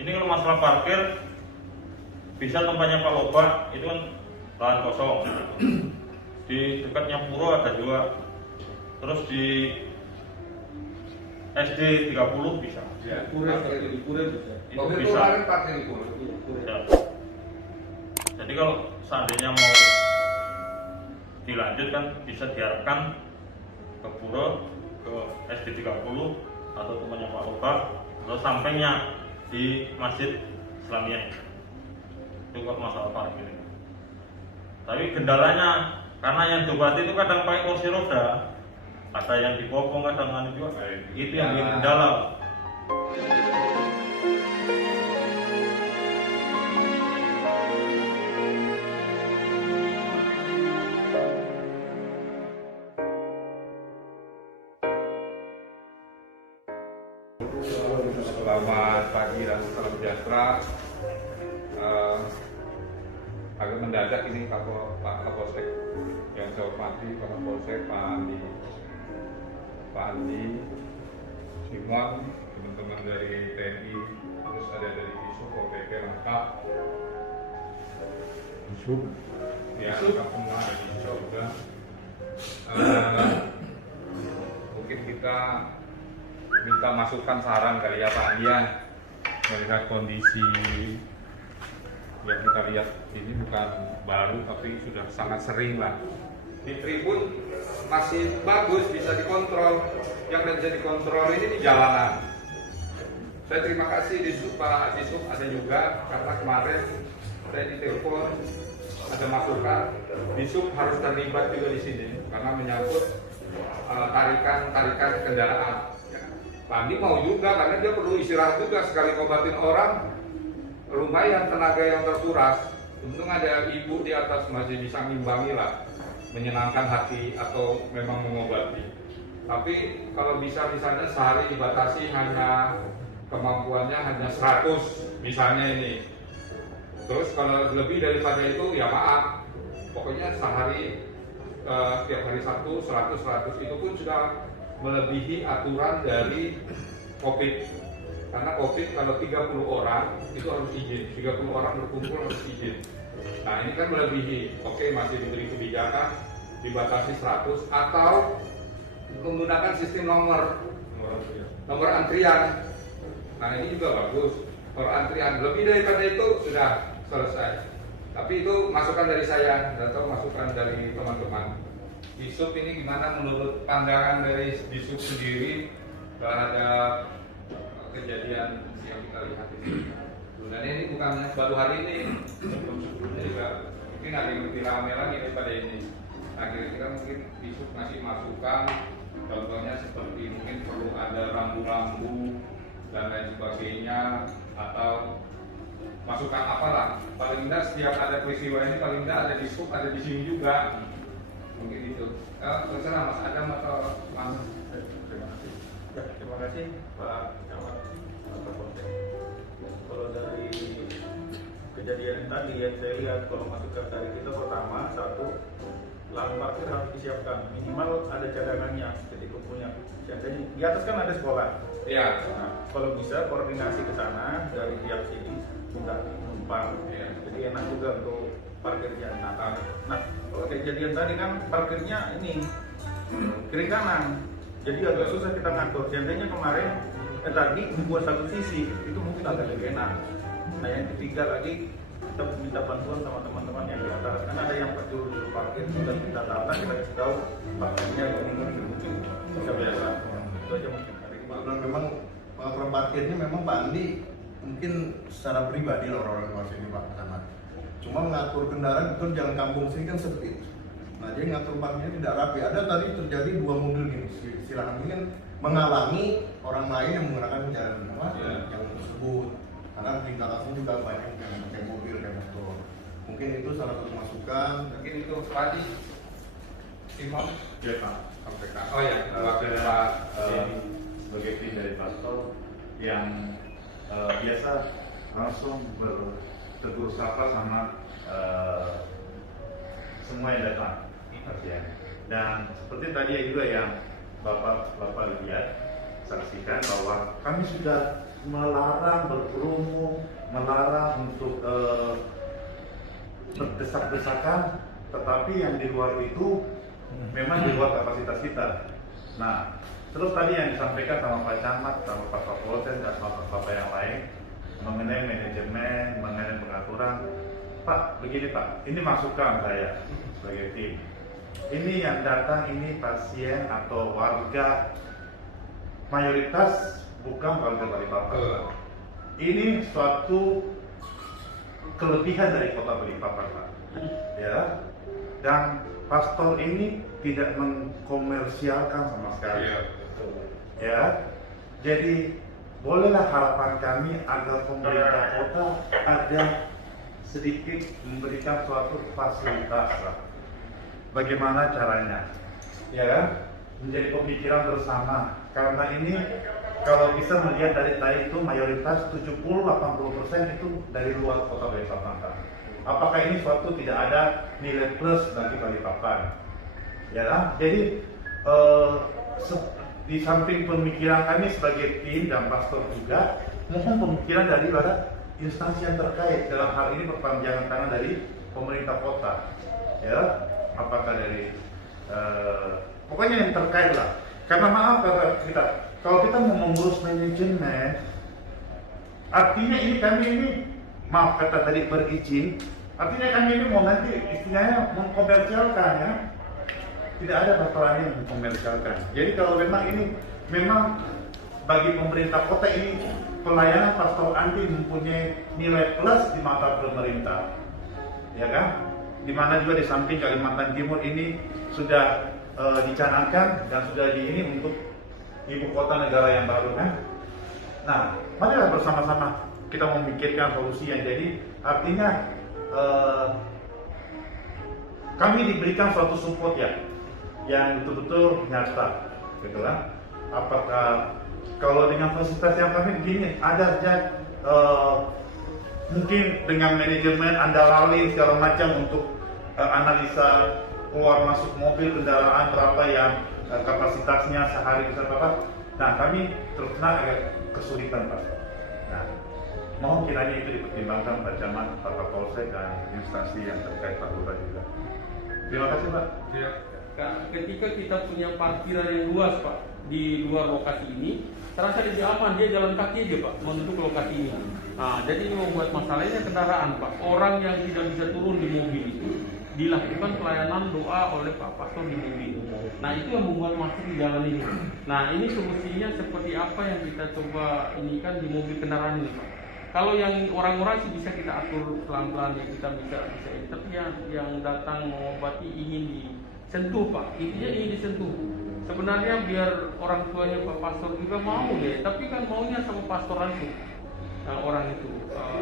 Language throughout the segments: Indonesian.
Ini kalau masalah parkir, bisa tempatnya Pak Loba itu kan lahan kosong. Di dekatnya Puro ada juga. Terus di SD 30 bisa. Ya, parkir di Pura bisa. Itu Mobil bisa. kemarin parkir di Pura. Ya. Jadi kalau seandainya mau dilanjutkan, bisa diarahkan ke Puro, ke SD 30 atau temannya Pak Loba, terus sampainya di Masjid Islamiyah. Itu kalau masalah parkir. Tapi kendalanya karena yang diobat itu kadang pakai kursi roda, ada yang dipopong, kadang anu juga. Itu yang bikin kendala. Selamat pagi dan salam sejahtera. Agak mendadak ini Pak Kapolsek yang saya hormati, Pak Kapolsek, Pak Andi, Simon, teman-teman dari TNI, terus ada dari ISU, PP, lengkap. ISU? Ya, lengkap semua dari ISU juga. Mungkin kita minta masukan saran kali ya Pak Andian, melihat kondisi yang kita lihat ini bukan baru tapi sudah sangat sering lah. Di tribun masih bagus, bisa dikontrol. Yang tidak bisa dikontrol ini di jalanan. Saya terima kasih di Pak Disub ada juga, karena kemarin saya ditelepon ada masukan Disub harus terlibat juga di sini karena menyangkut tarikan kendaraan. Pak Andi mau juga karena dia perlu istirahat juga, sekali ngobatin orang lumayan tenaga yang terkuras. Untung ada ibu di atas masih bisa ngimbangi lah, menyenangkan hati atau memang mengobati. Tapi kalau bisa misalnya sehari dibatasi hanya kemampuannya hanya 100 misalnya ini. Terus kalau lebih daripada itu ya maaf. Pokoknya sehari tiap hari Sabtu 100 itu pun sudah melebihi aturan dari COVID. Karena COVID kalau 30 orang itu harus izin, 30 orang berkumpul harus izin. Nah ini kan melebihi, oke masih diberi kebijakan dibatasi 100 atau menggunakan sistem nomor antrian. Nah ini juga bagus, nomor antrian lebih daripada itu sudah selesai. Tapi itu masukan dari saya atau masukan dari teman-teman. Disub ini gimana menurut pandangan dari Disub sendiri terhadap kejadian yang kita lihat di sini? Dan ini bukan baru hari ini, sebelumnya juga mungkin ada yang lebih ramai lagi daripada ini. Nah kira-kira mungkin Disub ngasih masukan, contohnya seperti mungkin perlu ada rambu-rambu dan lain sebagainya, atau masukan apalah. Paling tidak setiap ada peristiwa ini paling tidak ada Disub ada di sini juga. Mungkin itu. Terserah Mas Adam atau Mas. Terima kasih. Ya, terima kasih Pak Camat. Kalau dari kejadian tadi yang saya lihat, kalau masukan dari kita pertama, satu, lahan parkir harus disiapkan, minimal ada cadangannya ketika punya. Biasanya di atas kan ada sekolah. Iya. Nah, kalau bisa koordinasi ke sana dari pihak sini minta numpang. Ya. Jadi enak juga untuk parkirnya. Nah, kalau kejadian tadi kan parkirnya ini kiri kanan. Jadi agak susah kita ngatur. Seandainya kemarin tadi membuat satu sisi itu mungkin agak lebih enak. Nah yang ketiga lagi kita minta bantuan sama teman-teman yang di atas. Karena ada yang juru parkir sudah kita datang kita kasih tahu parkirnya ini mungkin bisa biasa. Itu aja mungkin. Dan memang pengaturan parkirnya memang Pak Andi mungkin secara pribadi orang-orang luar sini Pak Camat. Cuma mengatur kendaraan itu jalan kampung sini kan sempit. Nah jadi ngatur parkirnya tidak rapi. Ada tadi terjadi 2 mobil gini, silakan ini kan menghalangi orang lain yang menggunakan jalan yang tersebut. Karena di belakangnya juga banyak yang pakai mobil dan motor. Mungkin itu salah satu masukan. Mungkin itu Padi, Simon. Ya Pak, Sampaikan. Oh ya, wakil Pak. sebagai tim dari Pastor yang biasa langsung bertegur sapa sama semua yang datang pasien. Dan seperti tadi juga yang Bapak lihat, saksikan bahwa kami sudah melarang berkerumun, melarang untuk berdesak-desakan, tetapi yang di luar itu memang di luar kapasitas kita. Nah, terus tadi yang disampaikan sama Pak Camat, sama Pak Kapolres dan sama Bapak yang lain mengenai manajemen, mengenai pengaturan. Pak, begini Pak, ini masukan saya sebagai tim. Ini yang datang ini pasien atau warga mayoritas bukan warga Balikpapan. Ini suatu kelebihan dari kota Balikpapan, Pak. Ya, dan pastor ini tidak mengkomersialkan sama sekali. Ya, jadi bolehlah harapan kami agar pemerintah kota ada sedikit memberikan suatu fasilitas lah. Bagaimana caranya? Ya kan? Menjadi pemikiran bersama. Karena ini kalau bisa melihat dari tadi itu mayoritas 70-80% itu dari luar kota Balikpapan. Apakah ini suatu tidak ada nilai plus bagi Balikpapan? Ya kan? Jadi di samping pemikiran kami sebagai tim dan pastor juga, mohon pemikiran dari instansi yang terkait, dalam hal ini perpanjangan tangan dari pemerintah kota, ya, apakah dari pokoknya yang terkait lah. Karena maaf kalau kita mau mengurus manajemen, artinya ini kami ini maaf kata tadi berizin, artinya kami ini mau nanti istilahnya mengkomersialkan ya. Tidak ada pastoran yang mengkomersialkan. Jadi kalau memang ini memang bagi pemerintah kota ini pelayanan pastor anti mempunyai nilai plus di mata pemerintah, ya kan? Dimana juga di samping Kalimantan Timur ini sudah dicanangkan dan sudah ini untuk ibu kota negara yang baru kan? Nah, marilah bersama-sama kita memikirkan solusi yang jadi artinya kami diberikan suatu support ya, yang betul-betul nyata, gitu kan? Apakah kalau dengan fasilitas yang kami begini ada saja mungkin dengan manajemen Anda lalin segala macam untuk analisa keluar masuk mobil kendaraan berapa yang kapasitasnya sehari bisa berapa. Nah kami terus terang agak kesulitan Pak. Nah mohon kiranya itu dipertimbangkan Pak Camat, Pak Kapolsek dan instansi yang terkait Pak Lurah juga. Terima kasih Pak. Ya. Ketika kita punya parkiran yang luas Pak di luar lokasi ini, terasa lebih aman, dia jalan kaki aja Pak menuju ke lokasi ini. Nah, jadi ini membuat masalahnya kendaraan Pak. Orang yang tidak bisa turun di mobil itu dilakukan pelayanan doa oleh Pak Pastor di mobil. Nah itu yang membuat macet di jalan ini. Nah ini solusinya seperti apa yang kita coba ini kan di mobil kendaraan ini Pak. Kalau yang orang-orang sih bisa kita atur pelan-pelan ya, kita bisa ini. Tapi yang datang mengobati ingin disentuh Pak, intinya ingin disentuh. Sebenarnya biar orang tuanya Pak Pastor juga mau deh, tapi kan maunya sama pastoran itu. Nah, orang itu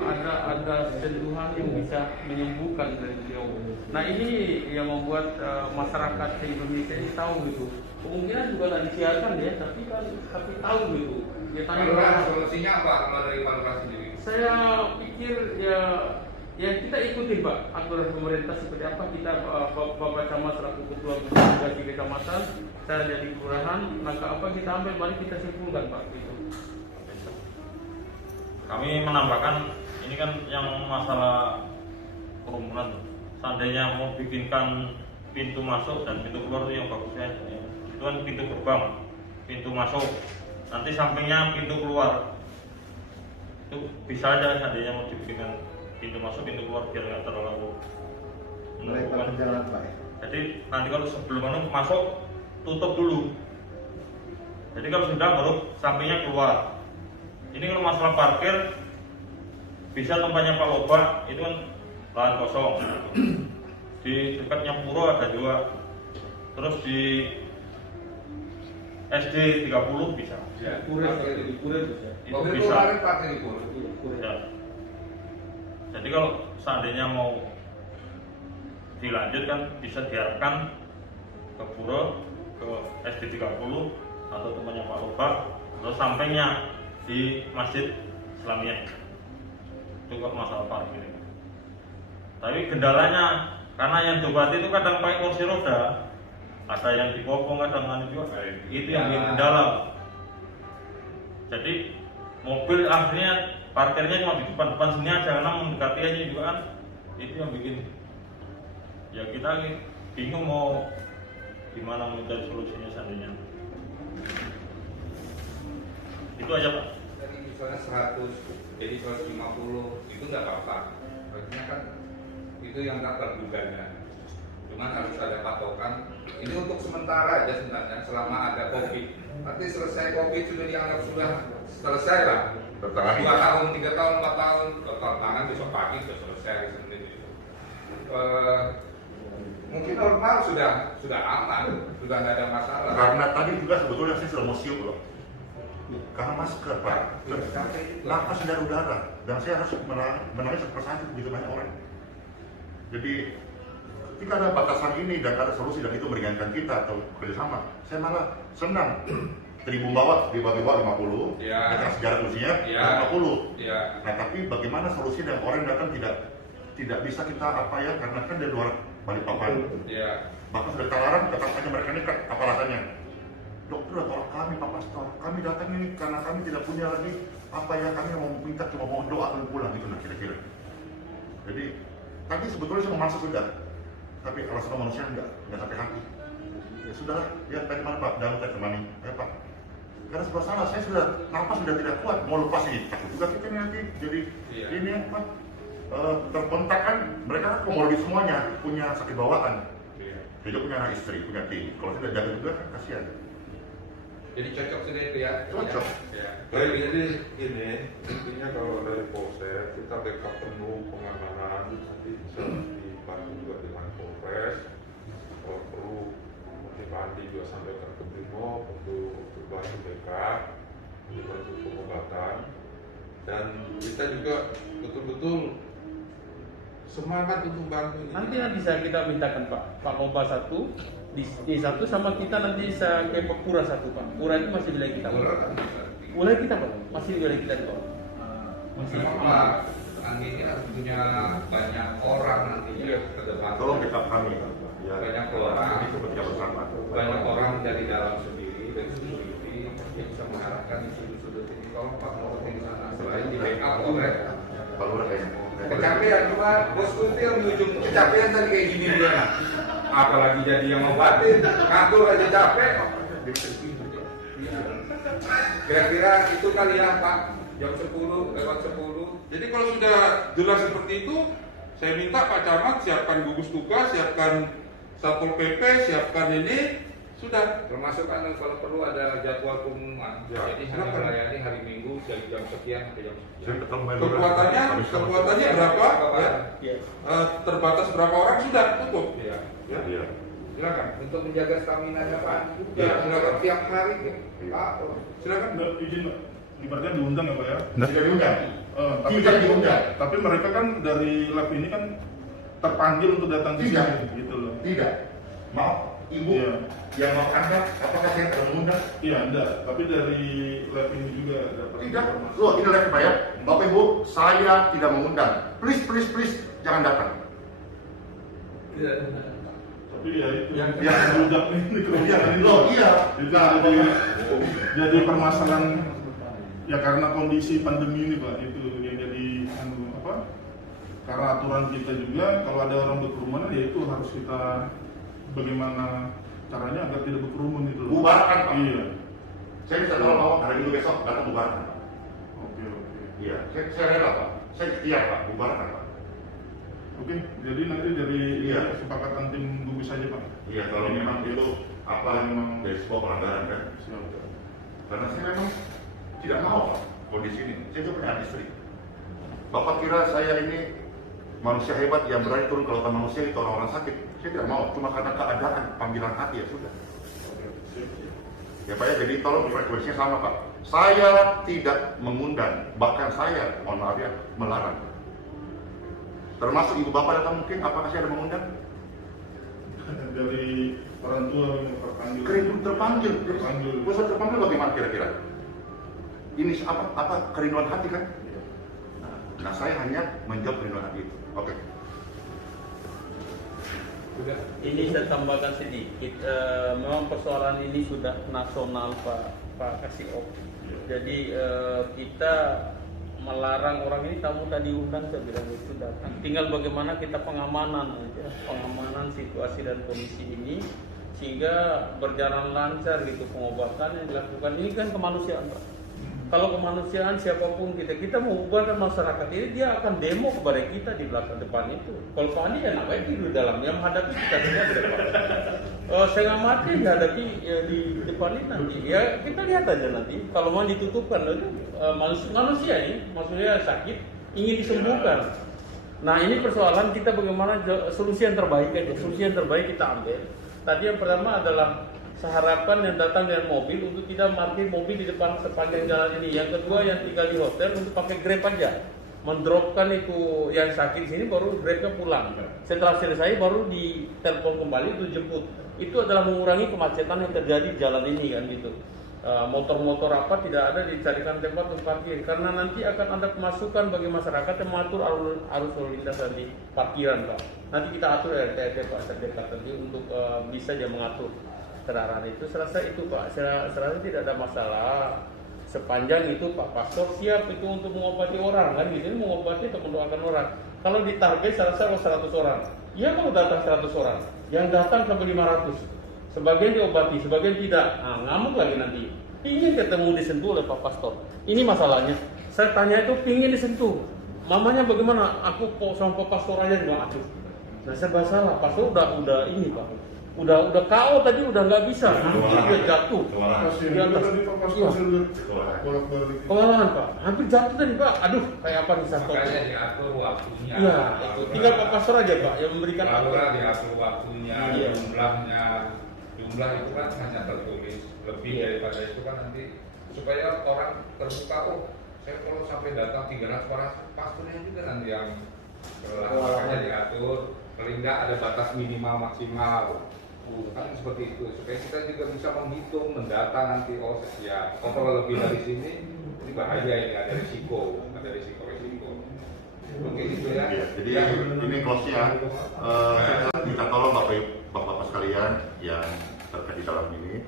ada sentuhan yang bisa menyembuhkan dari beliau. Nah ini yang membuat masyarakat di Indonesia ini tahu gitu. Kemungkinan juga tidak disiarkan ya, tapi tahu gitu. Ya, tanya solusinya apa kalau dari Pak Lurah sendiri? Saya pikir ya kita ikuti Pak aturan pemerintah seperti apa. Kita Bapak Camat selaku ketua investigasi kecamatan, saya jadi kelurahan, langkah apa kita ambil, mari kita simpulkan Pak gitu. Kami menambahkan ini kan yang masalah kerumunan. Seandainya mau bikinkan pintu masuk dan pintu keluar itu yang bagusnya itu kan pintu gerbang, pintu masuk, nanti sampingnya pintu keluar. Itu bisa aja seandainya mau dibikinkan pintu masuk, pintu keluar biar nggak terlalu menentukan. Jadi nanti kalau sebelum masuk tutup dulu. Jadi kalau sudah baru sampingnya keluar. Ini kalau masalah parkir bisa tempatnya Pak Loba itu kan lahan kosong. Di dekatnya Puro ada juga. Terus di SD 30 bisa. Ya, kuret bisa. Itu bisa. Ya. Jadi kalau seandainya mau dilanjutkan bisa diarahkan ke Puro, ke SD 30 atau tempatnya Pak Loba, terus sampainya di Masjid Islamiyah. Itu kok masalah parkir. Tapi kendalanya karena yang diobat itu kadang pakai kursi roda, ada yang dipopong kadang juga. Itu yang jadi kendala. Jadi mobil akhirnya parkirnya cuma di depan sini aja karena mendekati aja juga kan, itu yang bikin ya kita bingung mau gimana mencari solusinya seandainya. Itu aja Pak. Tadi misalnya 100 jadi 150 itu nggak apa-apa, artinya kan itu yang tak terduganya. Cuman harus ada patokan. Ini untuk sementara aja sebenarnya selama ada COVID. Nanti selesai COVID sudah dianggap sudah selesai lah. 2 tahun, 3 tahun, 4 tahun, tangan besok pagi sudah selesai seperti itu. Mungkin normal sudah aman, sudah nggak ada masalah. Karena tadi juga sebetulnya saya sudah mau siup loh. Karena masker Pak, lapas dan udara, dan saya harus menangis persatu begitu banyak orang. Jadi ketika ada batasan ini dan ada solusi dan itu meringankan kita atau kerjasama, saya malah senang. 1.000 bawa dibagi 50, Ya. dengan sejarah kursinya Ya. 50. Ya. Nah tapi bagaimana solusi dan orang datang tidak bisa kita apa ya, karena kan dari luar Balikpapan. Ya. Bahkan sudah terlarang, tetap saja mereka nekat. Apa alasannya? Dokter, tolong kami Pak Pastor, kami datang ini karena kami tidak punya lagi apa ya, kami mau minta cuma mau doa dan pulang gitu, nah kira-kira. Jadi tadi sebetulnya saya mau masuk sudah, tapi kalau sama manusia nggak sampai hati. Ya sudahlah, ya tadi mana Pak, jangan saya temani, ya Pak. Karena sebelah sana saya sudah napas sudah tidak kuat, mau lepas ini takut juga kita nanti jadi Iya. ini apa terbentak kan, mereka kan komorbid semuanya, punya sakit bawaan. Iya. Dia juga punya anak istri, punya tim. Kalau tidak jaga juga kan kasihan. Jadi cocok sudah itu ya? Cocok. Ya. Baik, jadi ini intinya kalau dari Polsek kita backup penuh pengamanan, nanti bisa dibantu juga dengan Polres. Kalau perlu mungkin Pak Andi juga sampaikan ke Brimob untuk bantu backup, untuk bantu pengobatan, dan kita juga betul-betul semangat untuk bantu ini. Nanti bisa kita mintakan Pak Loba 1 di 1 sama kita nanti bisa ke Pura 1 Pak. Pura itu masih wilayah kita. Wilayah kita Pak, masih wilayah kita Pak. Masih Pak Andi ini harus punya banyak orang nantinya ke depan. Tolong backup kami. Ya, Banyak orang. Ini bekerja bersama. Banyak orang dari dalam sendiri, dari security yang bisa mengarahkan di sudut-sudut ini. Kalau Pak mau di sana, selain di backup oleh Balur kayaknya. kecapean, cuma bos Kunti yang ujung kecapean tadi kayak gini dia. Apalagi jadi yang ngobatin, ngatur aja capek. Kira-kira itu kali ya Pak, jam 10, lewat 10. Jadi kalau sudah jelas seperti itu, saya minta Pak Camat siapkan gugus tugas, siapkan Satpol PP, siapkan ini, sudah. Termasuk kan kalau perlu ada jadwal pengumuman. Ya, Jadi hanya silakan. melayani hari Minggu dari jam sekian sampai jam Saya sekian. ketemu Mbak Kekuatannya berapa? Ya. Iya. Terbatas berapa orang sudah tutup. Iya. Iya. Silakan untuk menjaga stamina nya Pak. Iya, Ya, silakan. tiap hari Pak. Silakan. Izin Pak, ibaratnya diundang ya Pak ya. Tidak diundang. Tapi Tidak diundang. Tapi mereka kan dari lab ini kan terpanggil untuk datang ke Tidak. sini gitu loh. Tidak. Maaf, Ibu Iya. yang mau Anda, apakah saya tidak mengundang? Iya enggak, tapi dari lab ini juga dapat Tidak. informasi. Loh, ini lagi Pak ya. Bapak Ibu, saya tidak mengundang. Please, please, please, jangan datang. Tapi ya itu Yang yang budak ini kerjaan ini. Loh, iya. Itu jadi permasalahan ya karena kondisi pandemi ini Pak, itu yang jadi karena aturan kita juga kalau ada orang berkerumun ya itu harus kita bagaimana caranya agar tidak berkerumun itu loh. Bubarkan, Pak. Iya. Saya bisa tolong bawa hari Minggu besok datang bubarkan. Oke. Iya, saya rela Pak. Saya setia Pak, bubarkan Pak. Oke, jadi nanti dari Iya. kesepakatan tim gugus saja Pak. Iya, kalau memang itu apa memang dari sebuah pelanggaran kan? Siap. Karena saya memang tidak mau Pak, kondisi ini. Saya juga punya anak istri. Bapak kira saya ini manusia hebat yang berani turun ke lautan manusia itu orang-orang sakit? Saya tidak mau, cuma karena keadaan panggilan hati ya sudah. Ya Pak ya, jadi tolong frekuensinya sama Pak. Saya tidak mengundang, bahkan saya, mohon maaf ya, melarang. Termasuk ibu bapak datang mungkin, apakah saya ada mengundang? Dari orang tua yang terpanggil. Terpanggil. Terpanggil. Pusat terpanggil bagaimana kira-kira? Ini apa kerinduan hati kan? Nah saya hanya menjawab kerinduan hati itu. Oke. Ini saya tambahkan sedikit. Memang persoalan ini sudah nasional Pak Kasih Op. Jadi kita melarang orang ini, tamu tadi undang, saya bilang itu datang. Tinggal bagaimana kita pengamanan aja, pengamanan situasi dan kondisi ini sehingga berjalan lancar gitu pengobatan yang dilakukan. Ini kan kemanusiaan, Pak. Kalau kemanusiaan siapapun kita mau ubahkan masyarakat ini, dia akan demo kepada kita di belakang depan itu. Kalau Pak Andi ya namanya di dalam yang menghadapi kita semua di depan. Setengah mati dihadapi ya, di depan ini nanti. Ya kita lihat aja nanti. Kalau mau ditutupkan itu manusia ini, maksudnya sakit ingin disembuhkan. Nah ini persoalan kita bagaimana solusi yang terbaik aja. Solusi yang terbaik kita ambil. Tadi yang pertama adalah seharapan yang datang dengan mobil untuk tidak parkir mobil di depan sepanjang jalan ini. Yang kedua yang tinggal di hotel untuk pakai Grab aja, mendropkan itu yang sakit di sini baru Grabnya pulang. Setelah selesai baru ditelepon kembali untuk jemput. Itu adalah mengurangi kemacetan yang terjadi di jalan ini kan gitu. Motor-motor apa tidak ada dicarikan tempat untuk parkir karena nanti akan ada pemasukan bagi masyarakat yang mengatur arus lalu lintas di parkiran, Pak. Nanti kita atur RT Pak terdekat tadi untuk bisa dia mengatur kendaraan itu. Serasa itu Pak, serasa tidak ada masalah sepanjang itu Pak Pastor siap itu untuk mengobati orang kan gitu, mengobati atau mendoakan orang. Kalau ditarget serasa 100 orang, ya kalau datang 100 orang, yang datang sampai 500, sebagian diobati, sebagian tidak. Nah, ngamuk lagi nanti. Ingin ketemu disentuh oleh Pak Pastor. Ini masalahnya. Saya tanya itu pingin disentuh. Mamanya bagaimana? Aku kok sama Pak Pastor aja juga aduh. Nah, serba salah. Pastor udah ini Pak. Udah KO tadi udah nggak bisa, hampir jatuh. Kewalahan Pak, hampir jatuh tadi Pak. Aduh, kayak apa nih Sabtu? Makanya diatur waktunya. Iya, itu tinggal Pak Pastor aja Pak yang memberikan aturan, diatur waktunya, Iya. jumlahnya. Jumlah itu kan hanya tertulis. Lebih daripada itu kan nanti supaya orang terbuka. Oh, saya kalau sampai datang 300 orang, pastornya juga nanti yang makanya diatur. Paling nggak ada batas minimal maksimal. Kan seperti itu supaya kita juga bisa menghitung mendata nanti ya kalau lebih dari sini ini bahaya, ini ada risiko mungkin itu ya. Jadi ini close-nya kita minta tolong bapak-bapak sekalian yang terkait di dalam ini,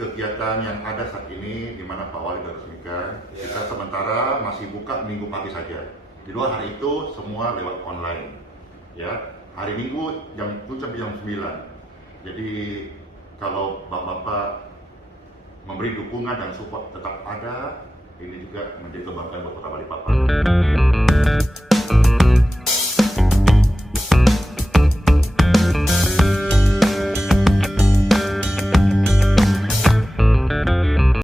kegiatan yang ada saat ini di mana Pak Wali resmikan, kita sementara masih buka Minggu pagi saja. Di luar hari itu semua lewat online. Ya, hari Minggu jam 7 sampai jam 9. Jadi kalau bapak-bapak memberi dukungan dan support tetap ada, ini juga menjadi kebanggaan buat Kota Balikpapan.